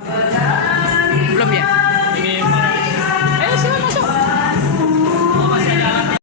Belum ya? Ini malah. Ayo sila masuk. Oh, masih ada alatnya.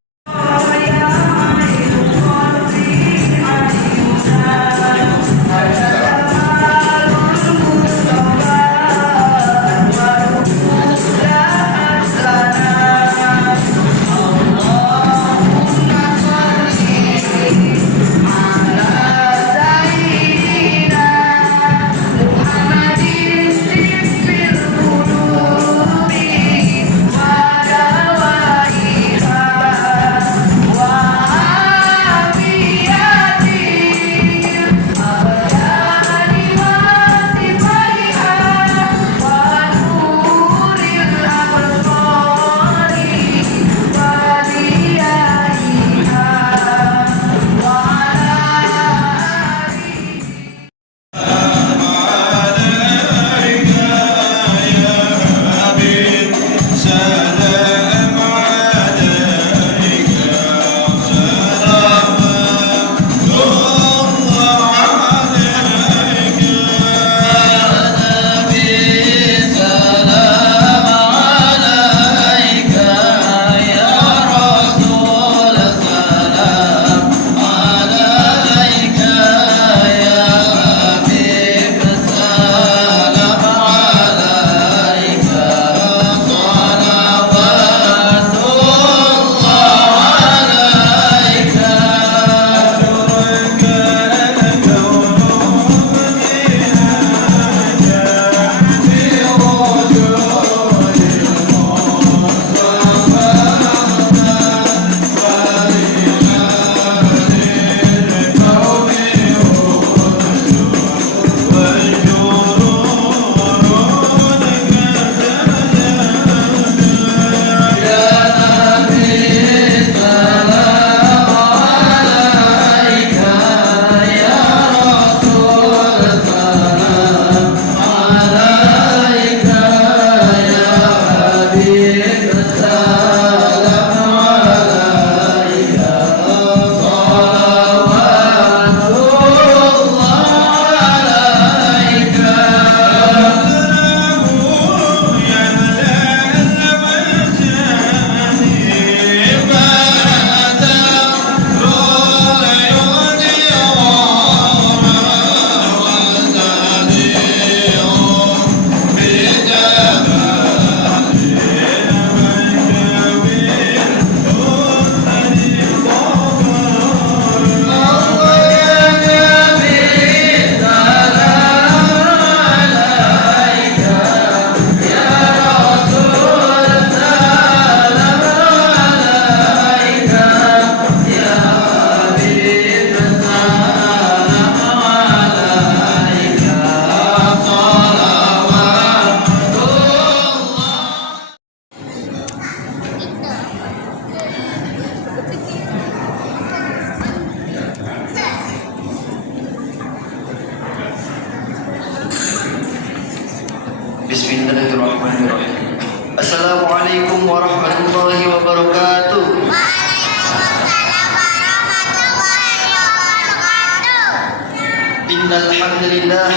Bismillahirrahmanirrahim. Assalamualaikum warahmatullahi wabarakatuh. Waalaikumsalam warahmatullahi wabarakatuh. Innal hamdalillah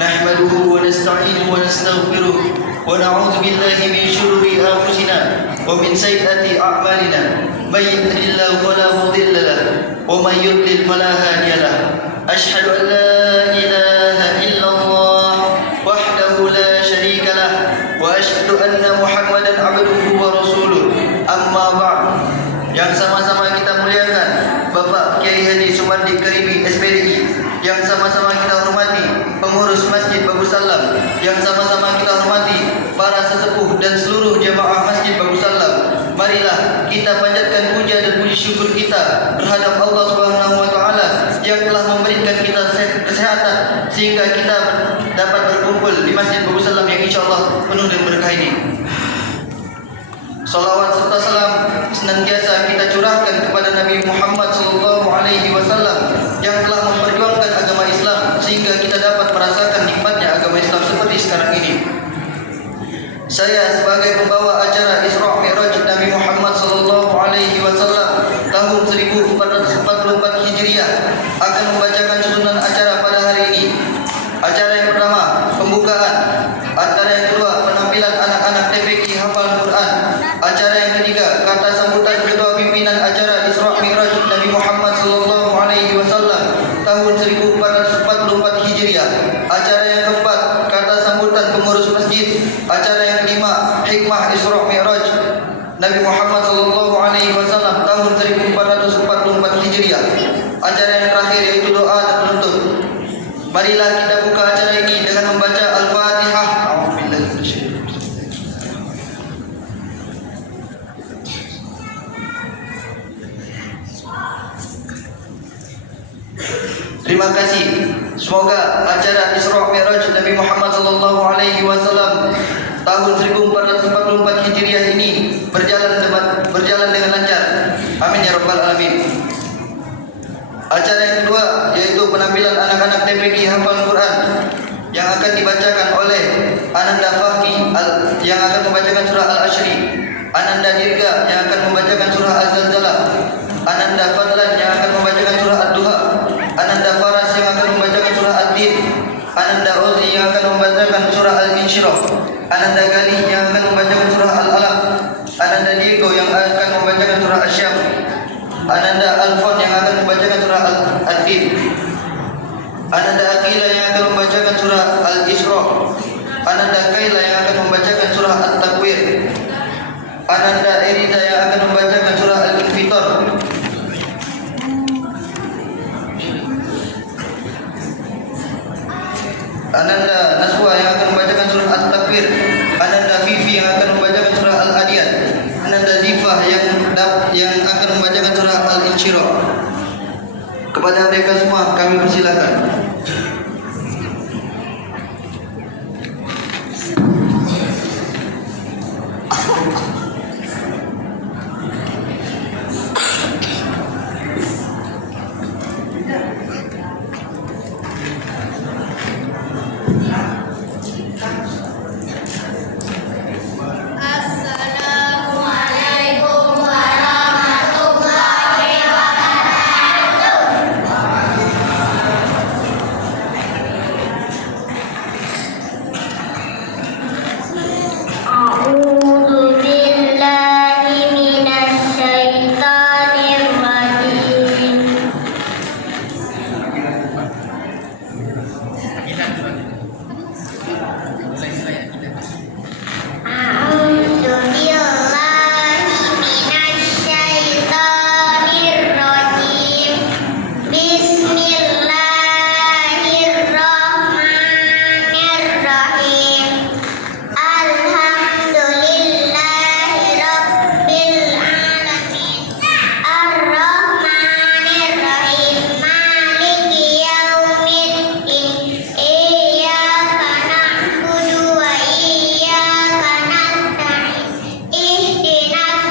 nahmaduhu wa nasta'inuhu wa nastaghfiruh wa na'udzu billahi min shururi anfusina wa min sayyiati a'malina. May yahdihillahu fala mudilla lahu wa may yudlil fala hadiya lahu. Asyhadu an la ilaha illallah wahdahu la syarika lah wa asyhadu anna Muhammadan abduhu wa rasuluh. Amma ba'd. Yang sama-sama kita muliakan Bapak Kiai Haji Sumandi Karibi SPDI, yang sama-sama kita hormati pengurus Masjid Bagus Salam, yang sama-sama kita hormati para sesepuh dan seluruh jemaah Masjid Bagus Salam. Marilah kita panjatkan puja dan puji syukur kita terhadap Allah Subhanahu wa taala yang telah memberikan kita kesehatan sehingga kita dapat berkumpul di Masjid Bagus Salam yang insyaallah penuh dengan berkah ini. Salawat serta salam senantiasa kita curahkan kepada Nabi Muhammad sallallahu alaihi wasallam yang telah memperjuangkan agama Islam sehingga kita dapat merasakan nikmatnya agama Islam seperti sekarang ini. Saya sebagai pembawa acara Isra Mi'raj Nabi Muhammad sallallahu alaihi wasallam tahun 1444 Hijriah akan membacakan susunan acara pada hari ini. Acara yang pertama, pembukaan. pengurus masjid. Acara yang kelima, Hikmah Isra Mi'raj Nabi Muhammad SAW tahun 1444 Hijriah. Acara yang terakhir yaitu doa dan penutup. Marilah kita buka acara ini dengan membaca Al-Fatihah. A'udzubillahi minasyaitonir rajim. Terima kasih. Semoga acara Isra Mi'raj Nabi Muhammad SAW tahun 1444 Hijriah ini berjalan dengan lancar. Amin ya rabbal alamin. Acara yang kedua yaitu penampilan anak-anak TPQ hafal Quran yang akan dibacakan oleh Ananda Fahki yang akan membacakan surah Al-Ashri, Ananda Dirga yang akan membacakan surah Az-Zalzalah, Ananda Fadlan yang akan membacakan surah Ad-Duha, Ananda Faras yang akan membacakan surah Ad-Din, Ananda Ozi yang akan membacakan surah Al-Insyirah, Ananda Gali yang akan membacakan surah Al-Alaq, Ananda Diego yang akan membacakan surah Asyam, Ananda Alfon yang akan membacakan surah Al-Din, Ananda Akila yang akan membacakan surah Al-Isra, Ananda Kaila yang akan membacakan surah At-Takwir, Ananda Erida yang akan membacakan surah Al-Infitar, Ananda Naswa yang akan membacakan surah At-Takwir, Ananda Vivi yang akan membacakan surah Al-Adiyat, Ananda Zifah yang akan membacakan surah Al-Insyirah. Kepada mereka semua kami persilakan. Assalamualaikum warahmatullahi wabarakatuh. A'udzu billahi minasyaitonir rajim. A'udzu billahi minasyaitonir rajim. Bismillahirrahmanirrahim. Alhamdulillahi rabbil alamin. Ar-Rahmanir-Rahim. Maliki yaumiddin. Iyyaka na'budu wa iyyaka nasta'in. Ihdinas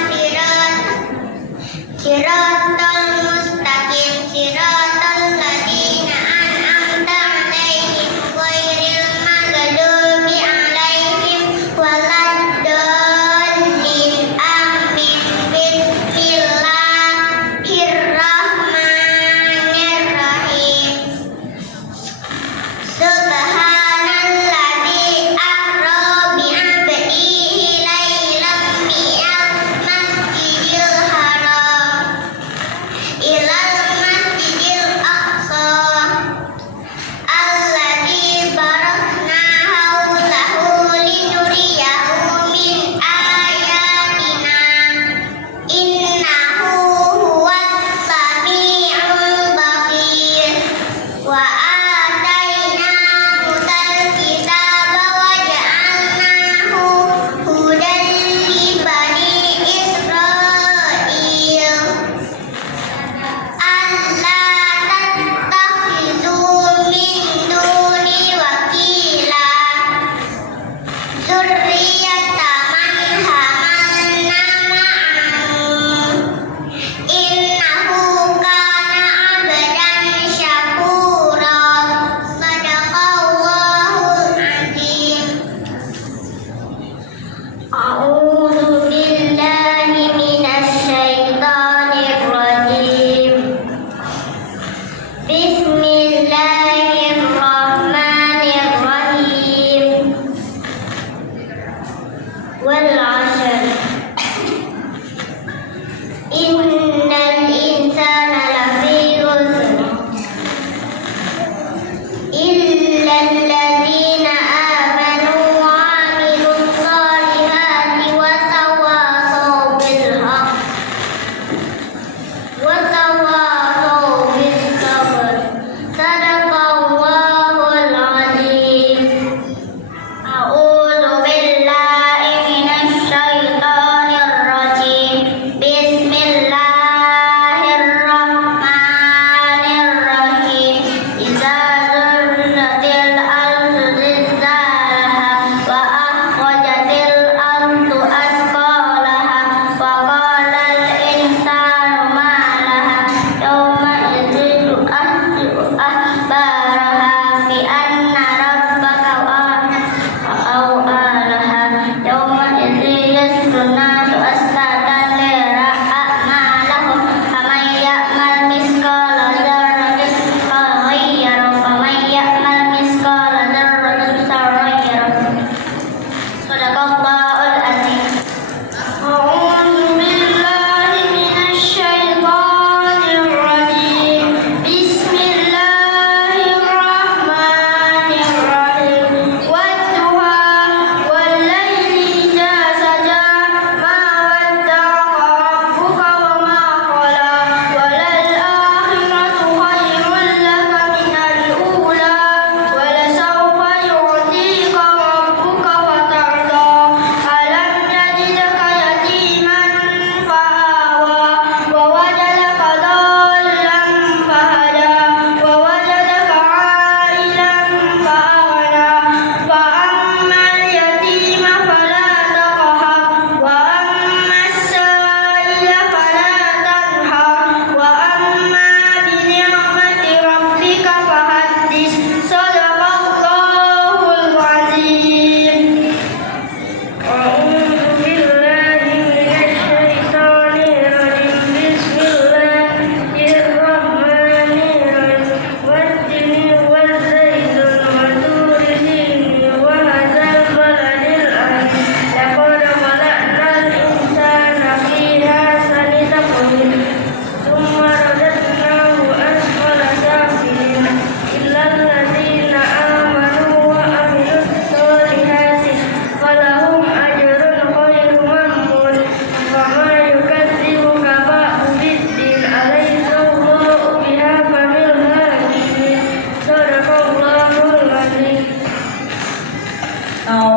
siratal mustaqim. Siratal ladzina an'amta 'alaihim ghairil maghdubi 'alaihim waladdallin. Amin. Bismillahirrahmanirrahim. Subhanalladzi asra bi'abdihi lailan minal masjidil haram ilal masjidil aqsa alladzi barakna haulahu linuriyahu min ayatina innahu huwas sami'ul basir. Wa atainahu al-kitaba wa ja'alnahu hudan li bani Israil. Alla tattakhidhu min duni wakila. Dzurriyyata man hamalna ma'ahum. Innahu kana 'abdan syakura. Shadaqallahul 'azim. A'udzu billahi minasyaitonir rajim. Bismillahirrahmanirrahim. Wal 'ashr. Innal insana lafi khusr illa alladzina amanu wa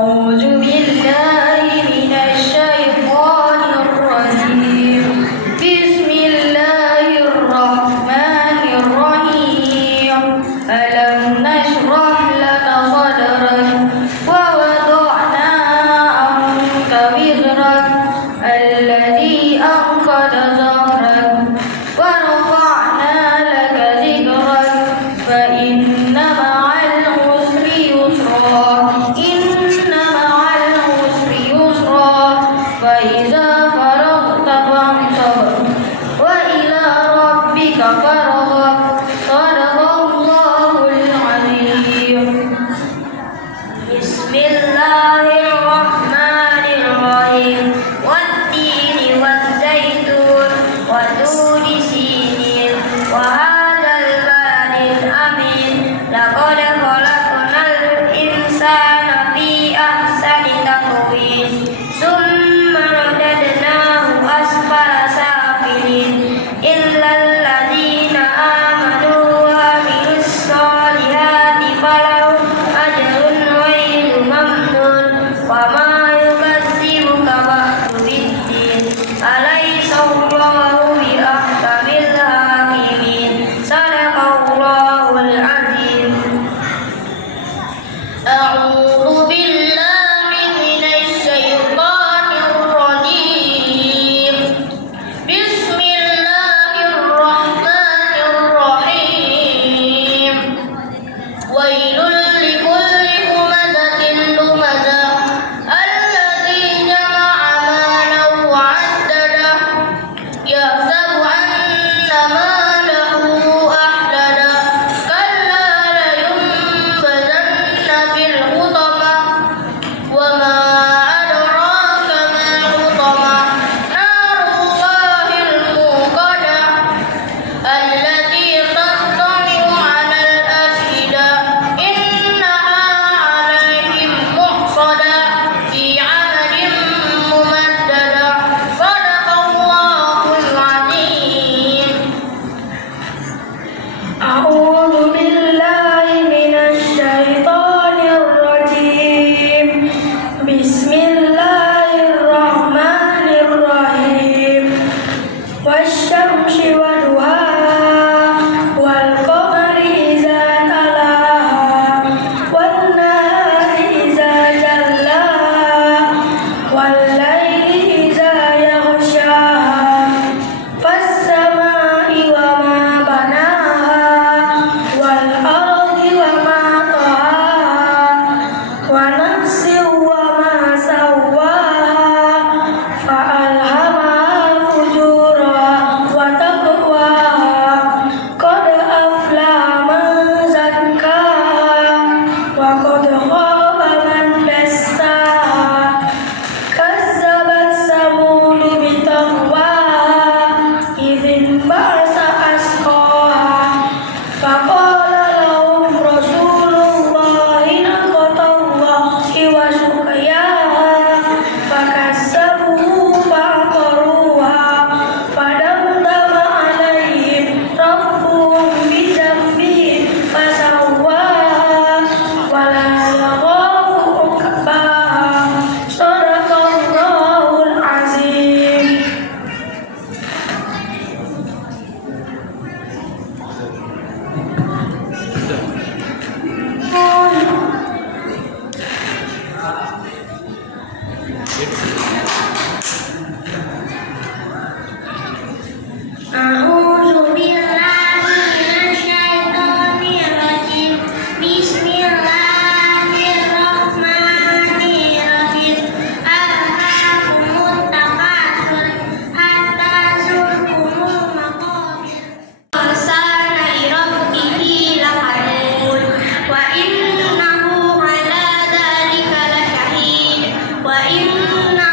أعوذ بالله من الشيطان الرجيم بسم الله الرحمن الرحيم ألم نشرح لك صدرك ووضعنا عنك وزرك الذي أنقض ظهرك ورفعنا لك ذكرك فإن مع العسر يسرا إن مع العسر يسرا فإذا فرغت فانصب وإلى ربك فارغب صدق الله العظيم بسم الله الرحمن الرحيم والتين والزيتون وطور سينين وهذا البلد الأمين لقد خلقنا الإنسان في أحسن تقويم ثم رددناه أسفل سافلين إلا الذين آمنوا وعملوا الصالحات فلهم أجر غير ممنون وما يكذبك بعد بالدين أليس الله بأحكم الحاكمين صدق الله العظيم أعوذ بالله من الشيطان الرجيم بسم الله الرحمن الرحيم ويل لكل همزة لمزة الذي جمع مالا وعدده يحسب أن ماله أحدده كلا لينبذن في الحطمة وما أدراك ما الحطمة نار الله الموقدة التي تطلع على الأفئدة إنها عليهم مؤصدة في عمد ممددة صدق الله العظيم أعوذ بالله من الشيطان الرجيم بسم الله الرحمن الرحيم والشمس وضحاها والقمر إذا تلاها والنهار إذا جلاها والليل إذا يغشاها والسماء وما بناها والأرض وما طحاها ونفس وما سواها فألهمها فجورها وتقواها قد أفلح من زكاها وقد خاب من دساها كذبت ثمود بطغواها إذ انبعث أشقاها فقال لهم رسول الله ناقة الله وسقياها فكذبوه فعقروها فدمدم عليهم ربهم بذنبهم فسواها ولا يخاف عقباها صدق الله العظيم أعوذ بالله من الشيطان الرجيم بسم الله الرحمن الرحيم ألهاكم التكاثر حتى زرتم المقابر الإنسان لربه لكنود وإنه على ذلك لشهيد وإنه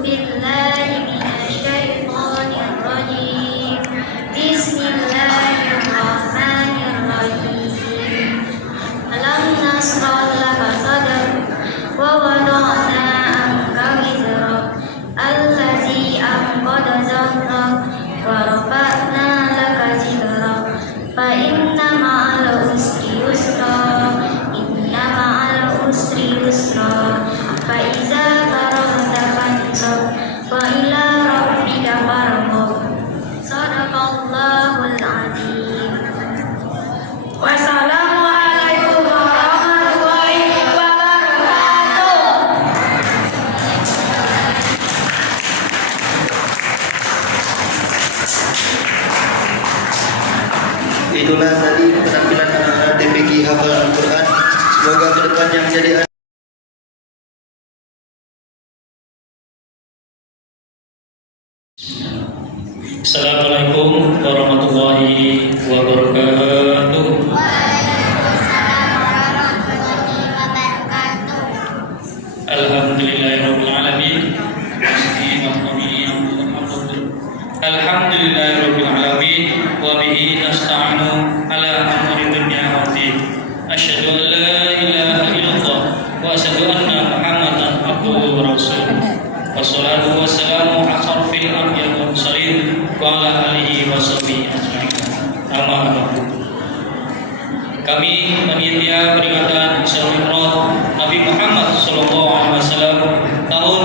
بالله من الشيطان الرجيم بسم الله الرحمن الرحيم ألم نشرح لك صدرك ووضعنا عنك وزرك الذي أنقض ظهرك ورفعنا لك ذكرك فإن مع العسر يسرا إن مع العسر يسرا فإذا فرغت فانصب وإلى ربك فارغب صدق الله العظيم. Wassalamualaikum warahmatullahi wabarakatuh. Itulah tadi penampilan anak-anak TPQ hafal Al-Quran. Semoga kedepannya menjadi Assalamualaikum warahmatullahi wabarakatuh. Waalaikumsalam warahmatullahi wabarakatuh. Alhamdulillahirabbil alamin. Alhamdulillahirabbil alamin wa bihi nasta'inu ala amri dunya waddin. Asyhadu an la ilaha illallah wa asyhadu anna Muhammadan abduhu wa rasuluh. Wassalatu wassalamu ala asyrafil anbiya'i wal mursalin wa ala alihi wa sahbihi ajma'in. Amma ba'du. Kami panitia peringatan Isra Mi'raj Nabi Muhammad sallallahu alaihi wasallam tahun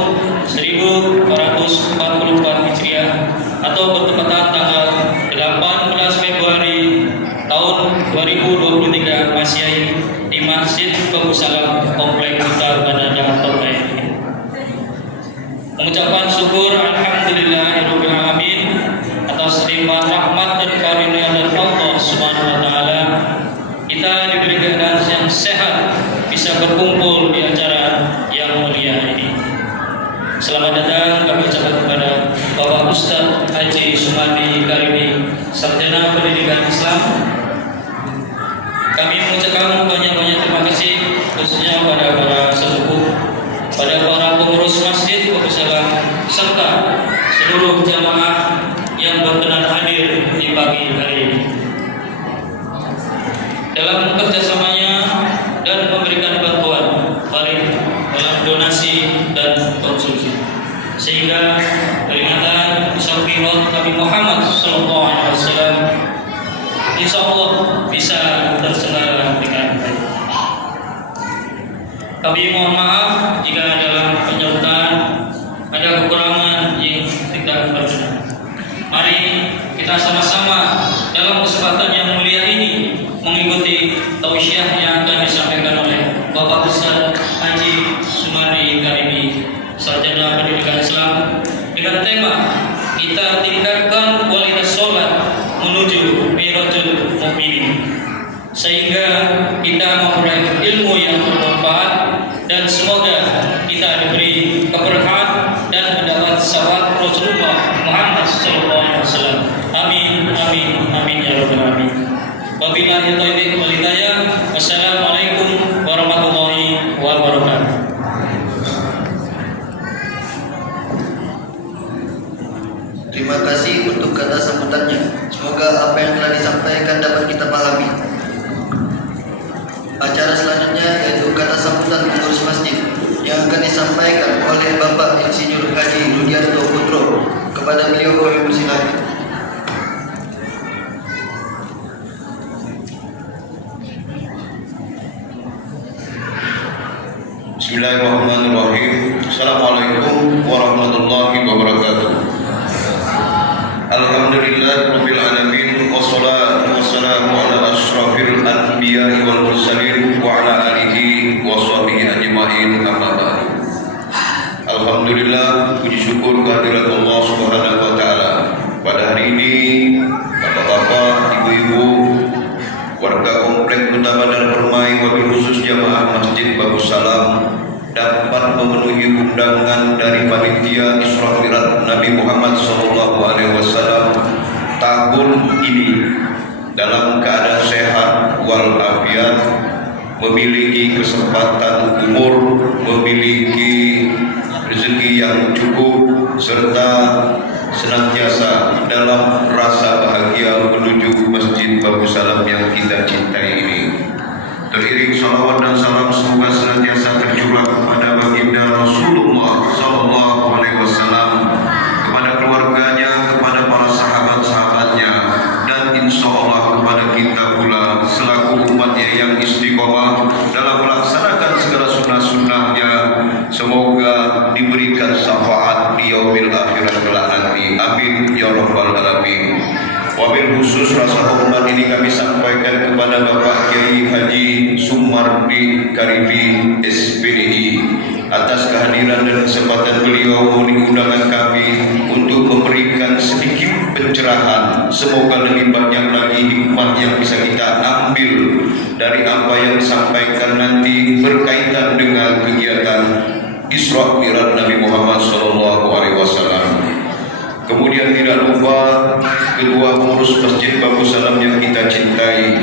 1444 Hijriah atau bertepatan tanggal 18 Februari tahun 2023 Masehi di Masjid Babu Salam Komplek Utara Bandara Tokai. Mengucapkan syukur alhamdulillahirabbil alamin atas limpahan rahmat dan karunia dari Allah Subhanahu wa taala. Kita diberi keadaan yang sehat bisa berkumpul di acara yang mulia ini. Selamat datang kami ucapkan kepada Bapak Ustadz Haji Sumadi Karimi, Sarjana Pendidikan Islam. Kami mengucapkan banyak-banyak terima kasih khususnya pada para sesepuh, pada para pengurus masjid Babu Salam serta seluruh jamaah yang berkenan hadir di pagi hari ini. Dalam kerjasamanya dan memberikan bantuan baik dalam donasi dan konsumsi, sehingga peringatan Isra Mi'raj Nabi Muhammad SAW insya Allah bisa terselenggara dengan baik. Kami mohon maaf jika dalam penyertaan ada kekurangan yang tidak berkenan. Mari kita sama-sama dalam kesempatan yang mulia ini mengikuti tausiah yang akan disampaikan oleh Bapak Ustadz Haji Sumadi Karimi, Sarjana Pendidikan Islam, dengan tema kita tingkatkan kualitas sholat menuju Mirajul Mukminin, sehingga kita memperoleh ilmu yang bermanfaat dan semoga kita diberi keberkahan dan mendapat syafaat Rasulullah Muhammad SAW. Amin, amin, amin ya rabbal alamin. Wabillahi taufiq wal hidayah. Wassalamualaikum warahmatullahi wabarakatuh. Terima kasih untuk kata sambutannya. Semoga apa yang telah disampaikan dapat kita pahami. Acara selanjutnya yaitu kata sambutan pengurus masjid yang akan disampaikan oleh Bapak Insinyur Haji Rudianto Putro. Kepada beliau kami persilakan. Bismillahirrahmanirrahim. Assalamualaikum warahmatullahi wabarakatuh. Alhamdulillahirabbil alamin wassalatu wassalamu ala asyrafil anbiya'i wal mursalin wa ala alihi washabihi ajmain amma ba'd. Alhamdulillah, puji syukur kehadirat Allah Subhanahu wa taala. Pada hari ini bapak-bapak, ibu-ibu, warga komplek Utama dan Permai, wabil khusus jamaah Masjid Babu Salam dapat memenuhi undangan dari panitia Isra Mi'raj Nabi Muhammad SAW tahun ini dalam keadaan sehat walafiat, memiliki kesempatan umur, memiliki rezeki yang cukup, serta senantiasa dalam rasa bahagia menuju Masjid Babu Salam yang kita cintai ini. Teriring salawat dan salam semoga senantiasa tercurah kepada baginda Rasulullah sallallahu alaihi wasallam, kepada keluarganya, kepada para sahabat-sahabatnya, dan insya Allah kepada kita pula selaku umatnya yang istiqomah dalam melaksanakan segala sunnah-sunnahnya. Semoga diberikan syafaat di yaumil akhirat kelak nanti. Amin ya rabbal alamin. Wabil khusus rasa hormat ini kami sampaikan kepada Bapak Kiai Haji Sumardi Karibi SPDI atas kehadiran dan kesempatan beliau memenuhi undangan kami untuk memberikan sedikit pencerahan. Semoga lebih banyak lagi hikmah yang bisa kita ambil dari apa yang disampaikan nanti berkaitan dengan kegiatan Isra Mi'raj Nabi Muhammad SAW. Kemudian tidak lupa Ketua Pengurus Masjid Babu Salam yang kita cintai,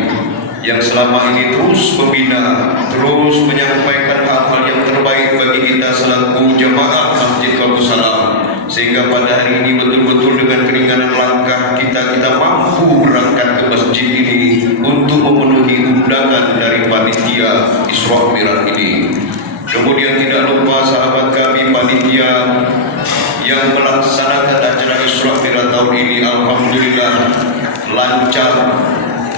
yang selama ini terus membina, terus menyampaikan hal-hal yang terbaik bagi kita selaku jamaah Masjid Babu Salam, sehingga pada hari ini betul-betul dengan keringanan langkah kita mampu berangkat ke masjid ini untuk memenuhi undangan dari panitia Isra Mi'raj ini. Kemudian tidak lupa sahabat kami panitia yang melaksanakan acara Isra Mi'raj tahun ini, alhamdulillah lancar,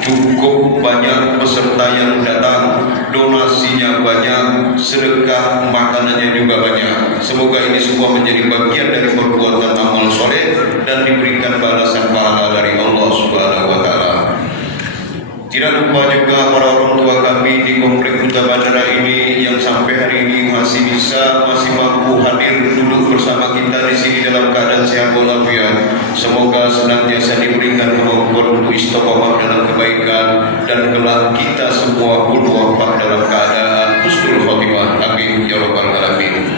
cukup banyak peserta yang datang, donasinya banyak, sedekah makanannya juga banyak. Semoga ini semua menjadi bagian dari perbuatan amal soleh dan diberikan balasan pahala dari Allah Subhanahu wa Ta'ala. Tidak lupa juga para orang tua kami di Komplek Duta Bandara ini yang sampai hari ini masih mampu hadir duduk bersama kita di sini dalam keadaan sehat walafiat. Semoga senantiasa diberikan kemampuan untuk istiqomah dalam kebaikan dan kelak kita semua pun wafat dalam keadaan husnul khotimah. Amin ya rabbal alamin.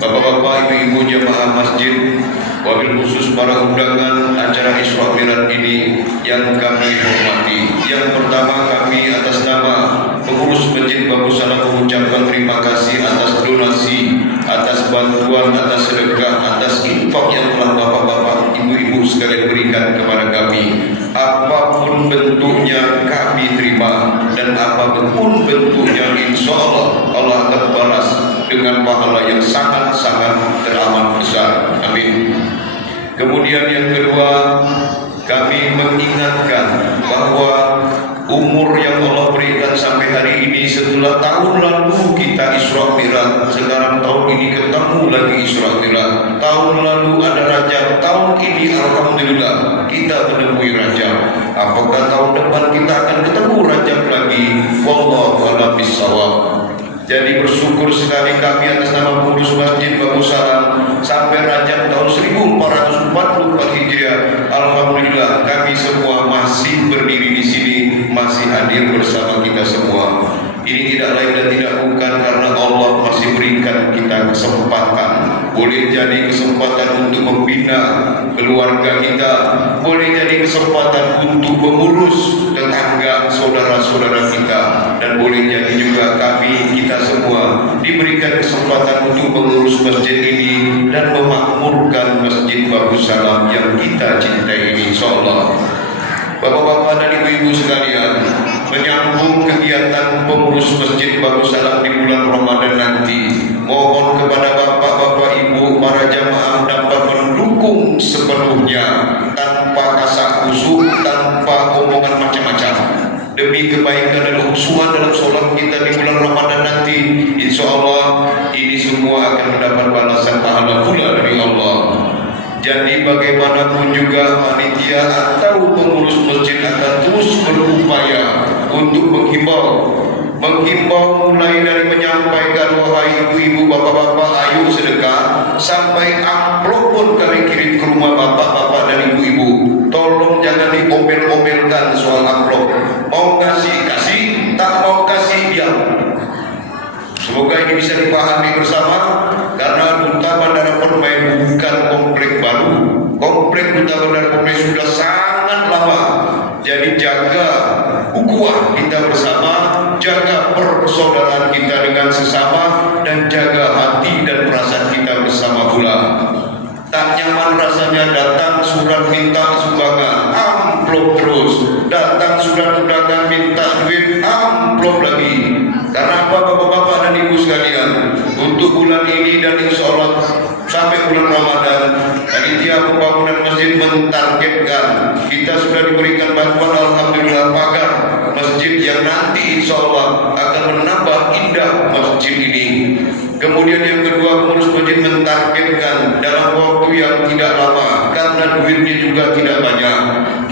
Bapak-bapak, ibu-ibu jamaah masjid, wabil khusus para undangan acara Isra Mi'raj ini yang kami hormati. Yang pertama, kami atas nama pengurus Masjid Babu Salam mengucapkan terima kasih atas donasi, atas bantuan, atas sedekah, atas infak yang telah bapak-bapak, ibu-ibu sekalian berikan kepada kami. Apapun bentuknya kami terima, dan apapun bentuknya insya Allah akan balas dengan pahala yang sangat-sangat teramat besar. Amin. Kemudian yang kedua, kami mengingatkan bahwa umur yang Allah berikan sampai hari ini, setelah tahun lalu kita Isra Mi'raj, sekarang tahun ini ketemu lagi Isra Mi'raj. Tahun lalu ada Rajab, tahun ini alhamdulillah kita menemui Rajab. Apakah tahun depan kita akan ketemu Rajab lagi? Wallahu a'lam bishawab. Jadi bersyukur sekali kami atas nama pengurus Masjid Babu Salam sampai Rajab tahun 1444 Hijriah. Alhamdulillah kami semua masih berdiri di sini, masih hadir bersama kita semua. Ini tidak lain dan tidak bukan karena Allah masih berikan kita kesempatan. Boleh jadi kesempatan untuk membina keluarga kita, boleh jadi kesempatan untuk mengurus tetangga, saudara-saudara kita, dan boleh jadi juga kita semua diberikan kesempatan untuk mengurus masjid ini dan memakmurkan Masjid Babu Salam yang kita cintai ini, insyaallah. Bapak-bapak dan ibu-ibu sekalian, menyambung kegiatan pengurus Masjid Babu Salam di bulan Ramadan nanti, mohon kepada bapak-bapak, ibu, para jamaah dapat mendukung sepenuhnya tanpa kasak kusuk, tanpa omongan macam-macam, demi kebaikan dan khusyuan dalam sholat kita di bulan Ramadan nanti. Insya Allah ini semua akan mendapat balasan pahala pula dari Allah. Jadi bagaimanapun juga panitia atau pengurus masjid akan terus berupaya untuk menghimbau mulai dari menyampaikan, wahai ibu-ibu, bapak-bapak, ayo sedekah, sampai amplop pun kami kirim ke rumah bapak-bapak dan ibu-ibu. Tolong jangan diomel-omelkan soal amplop. Mau kasih, tak mau kasih, diam. Semoga ini bisa dipahami bersama, karena Duta Bandara Permai bukan komplek baru. Komplek Duta Bandara Permai sudah sangat lama. Jadi jaga ukhuwah kita bersama, jaga persaudaraan kita dengan sesama, dan jaga hati dan perasaan kita bersama pula. tak nyaman rasanya datang surat minta sumbangan, amplop terus. Datang surat undangan minta duit, amplop lagi. Karena apa bapak-bapak dan ibu sekalian? Untuk bulan ini dan insya Allah sampai bulan Ramadan, panitia pembangunan masjid mentargetkan kita sudah diberikan bantuan alhamdulillah pagar masjid yang nanti insya Allah akan menambah indah masjid ini. Kemudian yang kedua, pengurus masjid mentargetkan dalam waktu yang tidak lama karena duitnya juga tidak banyak,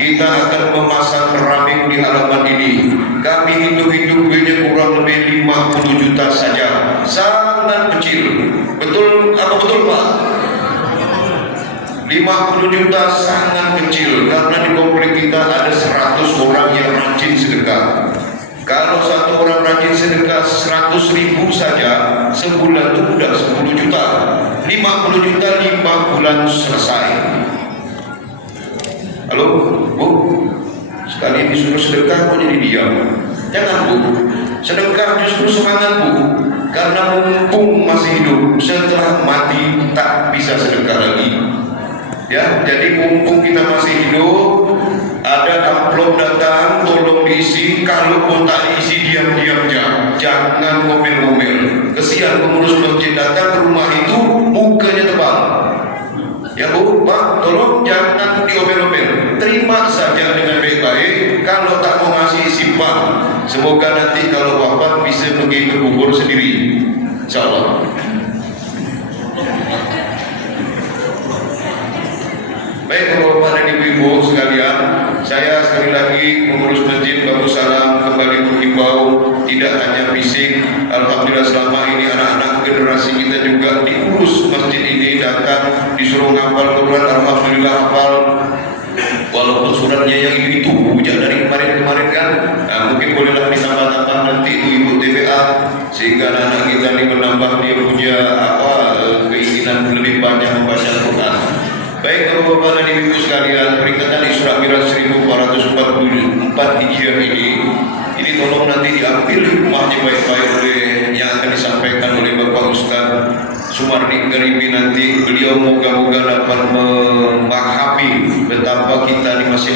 kita akan memasang keramik di halaman ini. Kami hitung-hitung duitnya kurang lebih 50 juta saja, sangat kecil. Betul apa betul Pak? 50 juta sangat kecil karena di komplek kita ada 100 orang yang rajin sedekah. Kalau satu orang rajin sedekah 100.000 saja sebulan itu sudah 10 juta. 50 juta 5 bulan selesai. Halo Bu, sekali disuruh sedekah kok jadi diam? Jangan Bu, sedekah justru semangat Bu, karena mumpung masih hidup, setelah mati tak bisa sedekah lagi. Ya, jadi mumpung kita masih hidup, ada amplop datang, tolong diisi. Kalau pun tak diisi, diam-diam jangan ngomel-ngomel. Kesian pengurus masjid datang ke rumah itu mukanya tebal. Ya Bu, Pak, tolong jangan diomel-omel. Terima saja dengan baik-baik. Kalau tak mau ngasih simpan. Semoga nanti kalau wafat bisa pergi ke kubur sendiri. Insyaallah. Baik Bapak dan Ibu-ibu sekalian, saya sekali lagi pengurus masjid Babu Salam kembali menghimbau tidak hanya fisik. Alhamdulillah selama ini anak-anak generasi kita juga diurus masjid ini, datang disuruh ngapal Quran, alhamdulillah hafal. Walaupun suratnya yang itu bujak dari kemarin-kemarin kan, mungkin bolehlah ditambah-tambah nanti ibu TPA sehingga anak kita ini menambah dia punya keinginan lebih banyak membaca Quran. Baik Bapak dan Ibu sekalian, peringatan Isra Mi'raj 1444 Hijriah ini tolong nanti diambil hikmahnya baik-baik oleh yang akan disampaikan oleh Bapak Ustaz Sumardi Garibi nanti. Beliau moga-moga dapat memahami betapa kita ini masih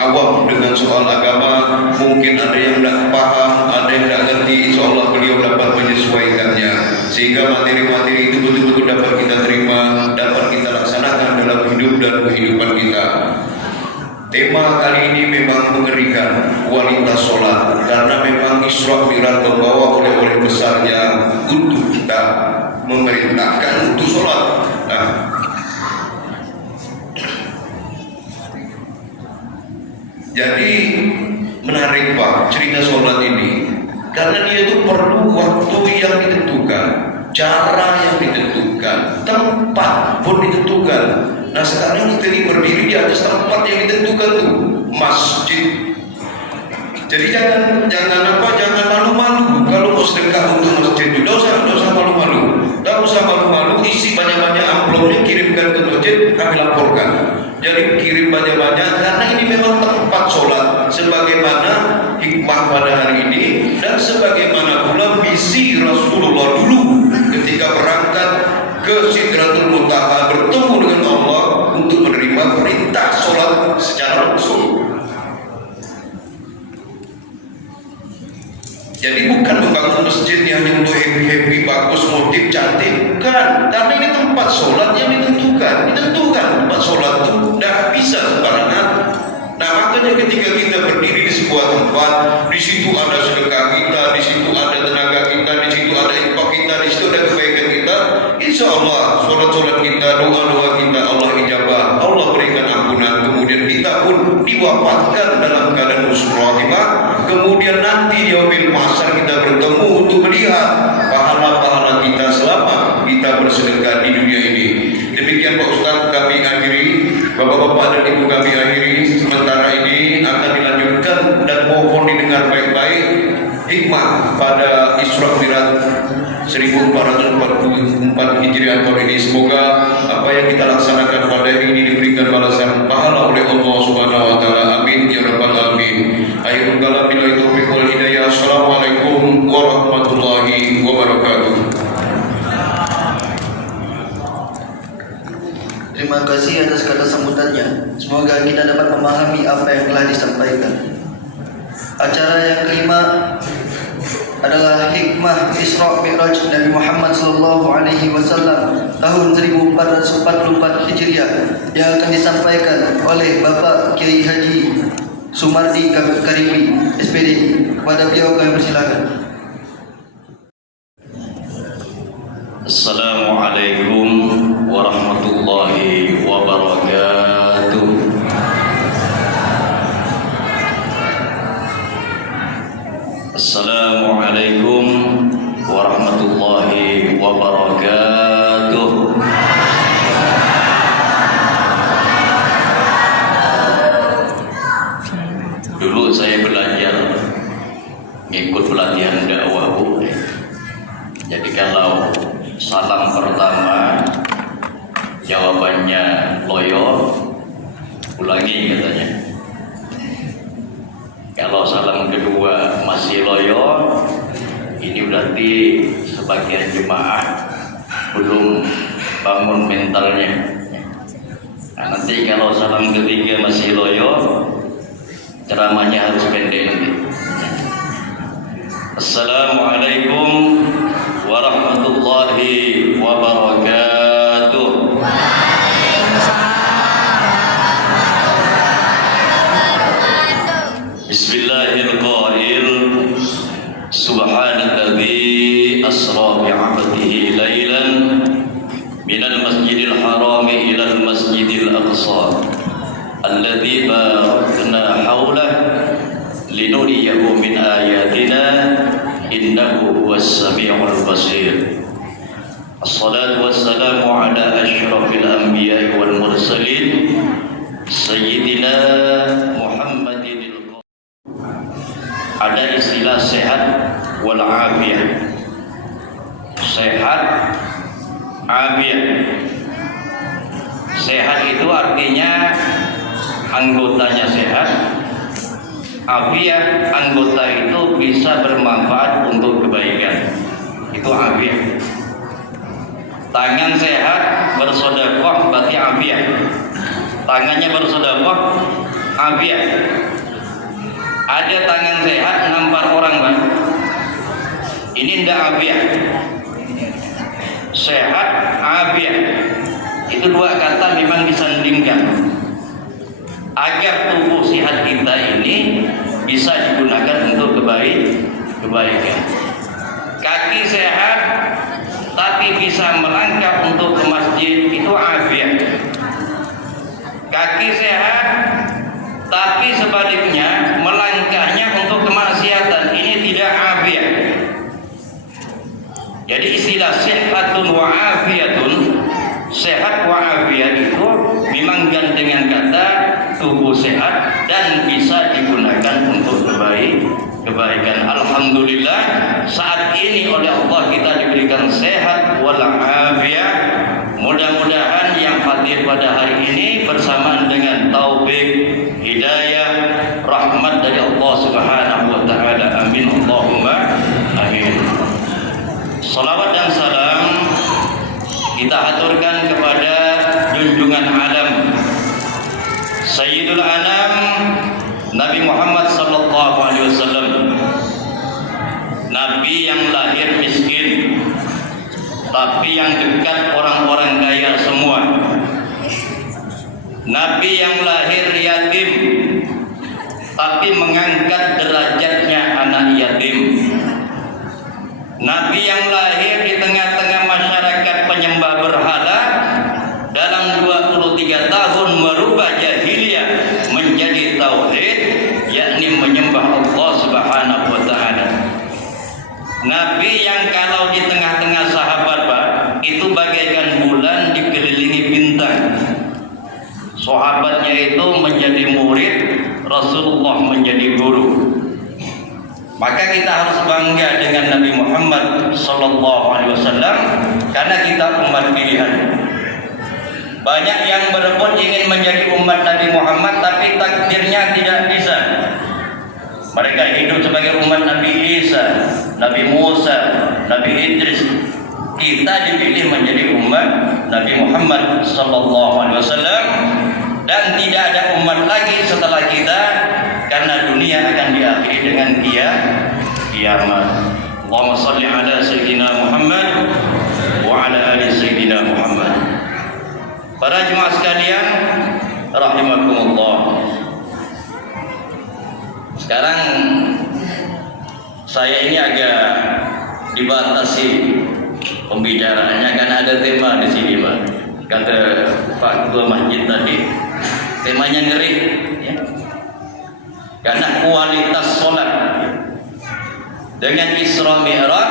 awam dengan soal agama. Mungkin ada yang tidak paham, ada yang tidak ngerti, insya Allah beliau dapat menyesuaikannya sehingga materi-materi itu betul-betul dapat kita terima, dapat kita laksanakan dalam hidup dan kehidupan kita. Tema kali ini memang mengerikan, kualitas sholat, karena memang Isra Mi'raj membawa oleh besarnya untuk kita memerintahkan untuk sholat. Nah, jadi menarik Pak cerita sholat ini, karena dia itu perlu waktu yang ditentukan, cara yang ditentukan, tempat pun ditentukan. Nah sekarang kita ini berdiri di atas tempat yang ditentukan tuh, masjid. Jadi jangan malu-malu kalau mau sedekah untuk masjid. Tidak usah malu-malu. Tak usah malu-malu, isi banyak-banyak amplopnya, kirimkan ke masjid, kami laporkan. Jadi kirim banyak-banyak karena ini memang tempat sholat sebagaimana hikmah pada hari ini dan sebagaimana pula misi Rasulullah dulu ketika berangkat ke Sidratul Muntaha bertemu dengan Allah untuk menerima perintah sholat secara langsung. Jadi bukan membangun masjid yang hanya untuk happy, bagus, motif, cantik, bukan. Karena ini tempat sholat yang ditentukan tempat sholat itu tidak bisa sembarangan. Nah makanya ketika kita berdiri di sebuah tempat, di situ ada sedekah kita, di situ ada tenaga kita, di situ ada infak kita, di situ ada kebaikan kita. Insya Allah sholat kita, doa kita Allah ijabah, Allah berikan ampunan. Kemudian kita pun diwafatkan dalam keadaan husnul khatimah. Kemudian nanti di yaumil mahsyar kita bertemu untuk melihat pahala-pahala kita selama kita bersedekah di dunia ini. Demikian Pak Ustaz, kami akhiri, Bapak-bapak dan Ibu kami akhiri. Sementara ini akan dilanjutkan dan mohon didengar baik-baik hikmah pada Isra Mi'raj 1444 Hijriah tahun ini. Semoga apa yang kita laksanakan pada hari ini diberikan balasan pahala oleh Allah Subhanahu wa taala. Amin ya rabbal alamin. Akhirul kalam billahi taufiq wal hidayah. Assalamualaikum warahmatullahi wabarakatuh. Terima kasih atas kata sambutannya. Semoga kita dapat memahami apa yang telah disampaikan. Acara yang kelima adalah hikmah Isra Mi'raj Nabi Muhammad SAW tahun 1444 Hijriah yang akan disampaikan oleh Bapak Kiai Haji Sumardi Karimi SPD. Kepada beliau kami persilakan. Assalamualaikum warahmatullahi wabarakatuh. Assalamualaikum warahmatullahi wabarakatuh. Dulu saya belajar ngikut pelatihan dakwah Bu. Jadi kalau salam pertama jawabannya loyo, ulangi katanya. Kalau salam kedua masih loyo, ini berarti sebagian jemaah belum bangun mentalnya. Nah, nanti kalau salam ketiga masih loyo, ceramahnya harus pendek. Assalamualaikum warahmatullahi wabarakatuh. Bismillahirrahmanirrahim. Subhanalladzi asra bi'abdihi lailan minal masjidil harami ilal masjidil aqsa alladzi barakna haulah linuriyahu min ayatina innahu huwas sami'ul basir. Assalatu wassalamu ala asyrafil anbiya'i wal mursalin sayyidina Muhammadin. Ada istilah sehat wal afiyah. Sehat, afiyah. Sehat itu artinya anggotanya sehat. Afiyah, anggota itu bisa bermanfaat untuk kebaikan. Itu afiyah. Tangan sehat bersedekah berarti afiyah. Tangannya bersedekah afiyah. Ada tangan sehat nampar orang Bang. Ini ndak afiyah. Sehat, afiyah. Itu dua kata memang disandingkan. Agar tubuh sehat kita ini bisa digunakan untuk kebaikan. Kaki sehat tapi bisa melangkah untuk ke masjid, itu afiyah. Kaki sehat tapi sebaliknya melangkahnya untuk kemaksiatan, ini tidak afiyah. Jadi istilah sehatun wa afiyatun, sehat wa afiyat itu memang gandengan kata tubuh sehat dan bisa digunakan untuk kebaikan. Alhamdulillah saat ini oleh Allah kita diberikan sehat wal afiyah. Mudah-mudahan yang hadir pada hari ini bersamaan dengan taufik, hidayah, rahmat dari Allah Subhanahu wa taala. Amin Allahumma amin. Salawat dan salam kita haturkan kepada junjungan alam Sayyidul Anam Nabi Muhammad sallallahu alaihi wasallam. Nabi yang lahir miskin tapi yang dekat orang-orang kaya semua. Nabi yang lahir yatim tapi mengangkat derajatnya anak yatim. Nabi yang lahir di tengah-tengah masyarakat penyembah berhala, dalam 23 tahun merubah jahiliyah menjadi tauhid, yakni menyembah Allah Subhanahu wa taala. Nabi yang kalau di tengah-tengah sahabat Pak, itu bagaikan bulan dikelilingi bintang. Sahabatnya itu menjadi murid, Rasulullah menjadi guru. Maka kita harus bangga dengan Nabi Muhammad sallallahu alaihi wasallam karena kita umat pilihan. Banyak yang berebut ingin menjadi umat Nabi Muhammad tapi takdirnya tidak bisa. Mereka hidup sebagai umat Nabi Isa, Nabi Musa, Nabi Idris. Kita dipilih menjadi umat Nabi Muhammad sallallahu alaihi wasallam, dan tidak ada umat lagi setelah kita, karena dunia akan diakhiri dengan kiamat. Allahumma shalli ala sayyidina Muhammad wa ala ali sayyidina Muhammad. Para jemaah sekalian rahimakumullah. Sekarang saya ini agak dibatasi pembicaraannya karena ada tema di sini, Pak. Kata Pak Ketua Masjid tadi, temanya ngeri, ya. Karena kualitas sholat dengan Isra Mi'raj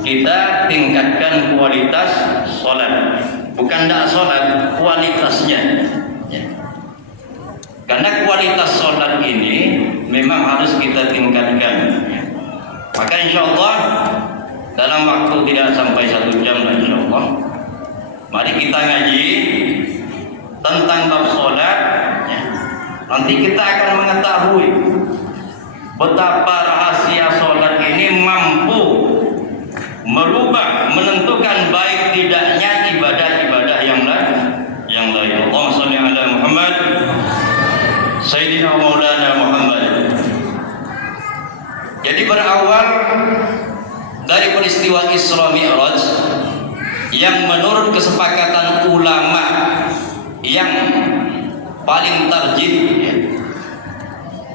kita tingkatkan kualitas sholat, bukan tidak sholat, kualitasnya, ya. Karena kualitas sholat ini memang harus kita tingkatkan, ya. Maka insya Allah dalam waktu tidak sampai 1 jam, insya Allah, mari kita ngaji tentang bab sholat, ya. Nanti kita akan mengetahui betapa rahasia sholat ini mampu merubah, menentukan baik tidaknya ibadah-ibadah yang lain. Allahumma shalli ala Muhammad Sayyidina Maulana Muhammad. Jadi berawal dari peristiwa Isra Mi'raj yang menurut kesepakatan ulama yang paling tarjih, ya,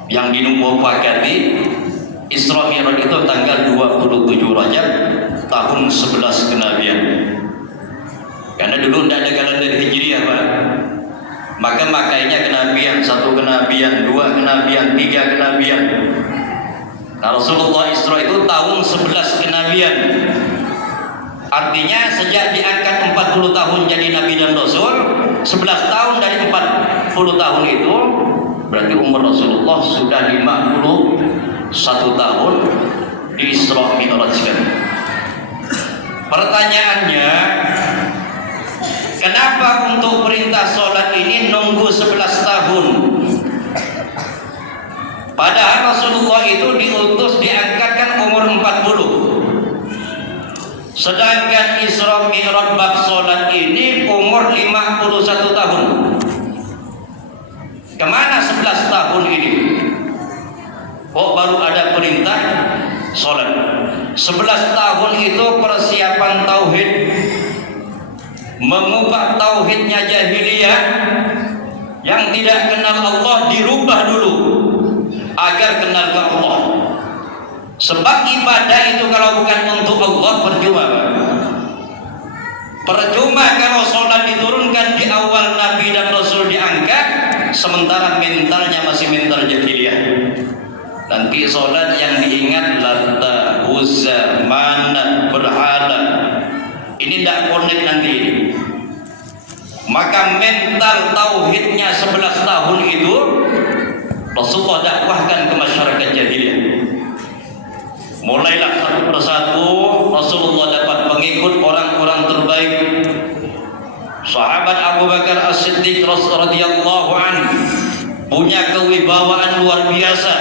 yang dinupakati, Isra Mi'raj itu tanggal 27 Rajab tahun 11 kenabian. Karena dulu tidak ada kalender Hijriah, Pak. Maka makanya kenabian, 1 kenabian, 2 kenabian, 3 kenabian. Nah, Rasulullah Isra itu tahun 11 kenabian. Artinya sejak diangkat 40 tahun jadi Nabi dan Rasul, 11 tahun dari 40 tahun itu berarti umur Rasulullah sudah 51 tahun di Isra Mi'rajkan. Pertanyaannya, kenapa untuk perintah sholat ini nunggu 11 tahun? Padahal Rasulullah itu diutus, diangkatkan umur 40. Sedangkan Isra Mi'raj bab sholat ini umur 51 tahun. Kemana 11 tahun ini? Kok baru ada perintah sholat? 11 tahun itu persiapan tauhid, mengubah tauhidnya jahiliyah yang tidak kenal Allah dirubah dulu agar kenal ke Allah. Sebab ibadah itu kalau bukan untuk Allah percuma. Percuma kalau sholat diturunkan di awal Nabi dan Rasul diangkat, sementara mentalnya masih mental jahiliyah. Nanti sholat yang diingat Lata, Uzza, Manat, berhala. Ini tidak connect nanti. Maka mental tauhidnya 11 tahun itu Rasulullah dakwahkan ke masyarakat jahiliyah. Mulailah satu persatu Rasulullah dapat pengikut orang-orang terbaik. Sahabat Abu Bakar As-Siddiq radhiyallahu anhu punya kewibawaan luar biasa.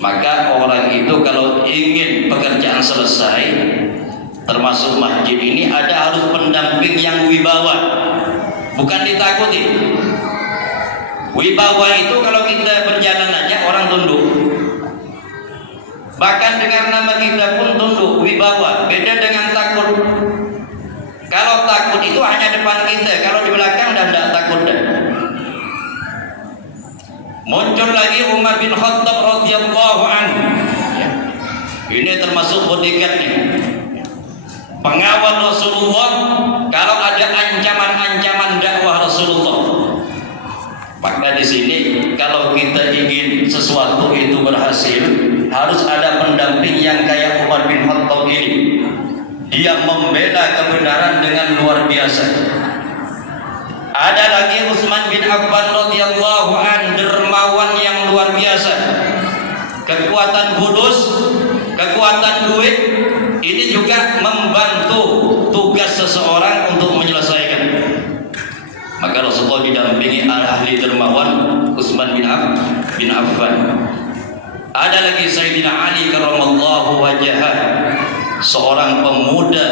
Maka orang itu kalau ingin pekerjaan selesai, termasuk masjid ini, ada harus pendamping yang wibawa, bukan ditakuti. Wibawa itu kalau kita berjalan aja orang tunduk, bahkan dengar nama kita pun tunduk. Wibawa beda dengan takut. Kalau takut itu hanya depan kita, kalau di belakang dah tidak takut dah. Muncul lagi Umar bin Khattab radhiyallahu anhu. Ini termasuk bodyguard nih, pengawal Rasulullah. Kalau ada ancaman-ancaman dakwah Rasulullah, maka di sini kalau kita ingin sesuatu itu berhasil, harus ada pendamping yang kayak Umar bin Khattab ini. Dia membela kebenaran dengan luar biasa. Ada lagi Utsman bin Affan radhiyallahu an, dermawan yang luar biasa. Kekuatan kudus, kekuatan duit, ini juga membantu tugas seseorang untuk menyelesaikan. Maka Rasulullah didampingi ahli dermawan Utsman bin Affan. Ada lagi Sayyidina Ali karramallahu wajhah, seorang pemuda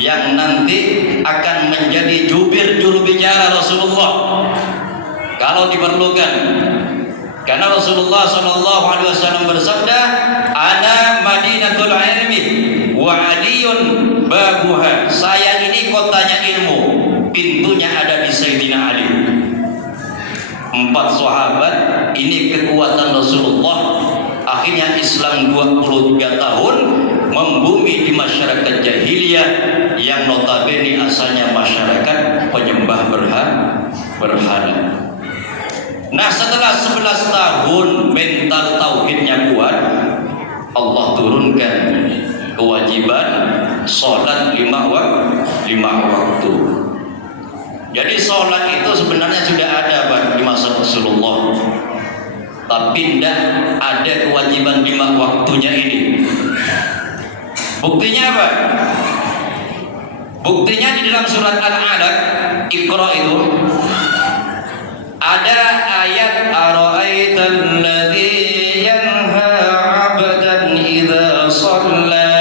yang nanti akan menjadi juru bicara Rasulullah kalau diperlukan. Karena Rasulullah SAW bersabda, "Ana Madinatul Ilmi wa Aliyun babuha." Saya ini kotanya ilmu, pintunya ada di Sayyidina Ali. 4 sahabat ini kekuatan Rasulullah. Akhirnya Islam 23 tahun membumi di masyarakat jahiliyah yang notabene asalnya masyarakat penyembah berhala. Nah, setelah 11 tahun mental tauhidnya kuat, Allah turunkan kewajiban sholat 5 waktu. Jadi sholat itu sebenarnya sudah ada di masa Rasulullah, tapi tidak ada kewajiban 5 waktunya ini. Buktinya apa? Buktinya di dalam surat Al-Alaq, Iqra itu ada ayat ara'aital ladzi yanha 'abdan idza shalla.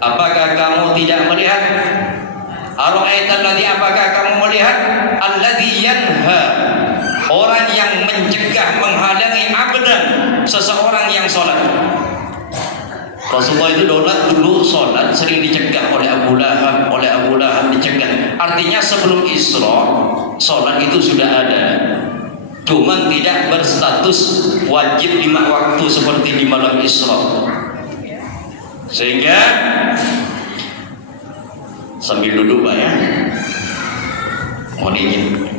Apakah kamu tidak melihat? Ara'aital ladzi, apakah kamu melihat? Alladzi yanha, orang yang mencegah, menghalangi abdan, seseorang yang sholat. Rasulullah itu dulu sholat sering dicegah oleh Abu Lahab dicegah. Artinya sebelum Isra sholat itu sudah ada, cuman tidak berstatus wajib 5 waktu seperti di malam Isra. Sehingga sambil duduk Pak ya, mohon izin.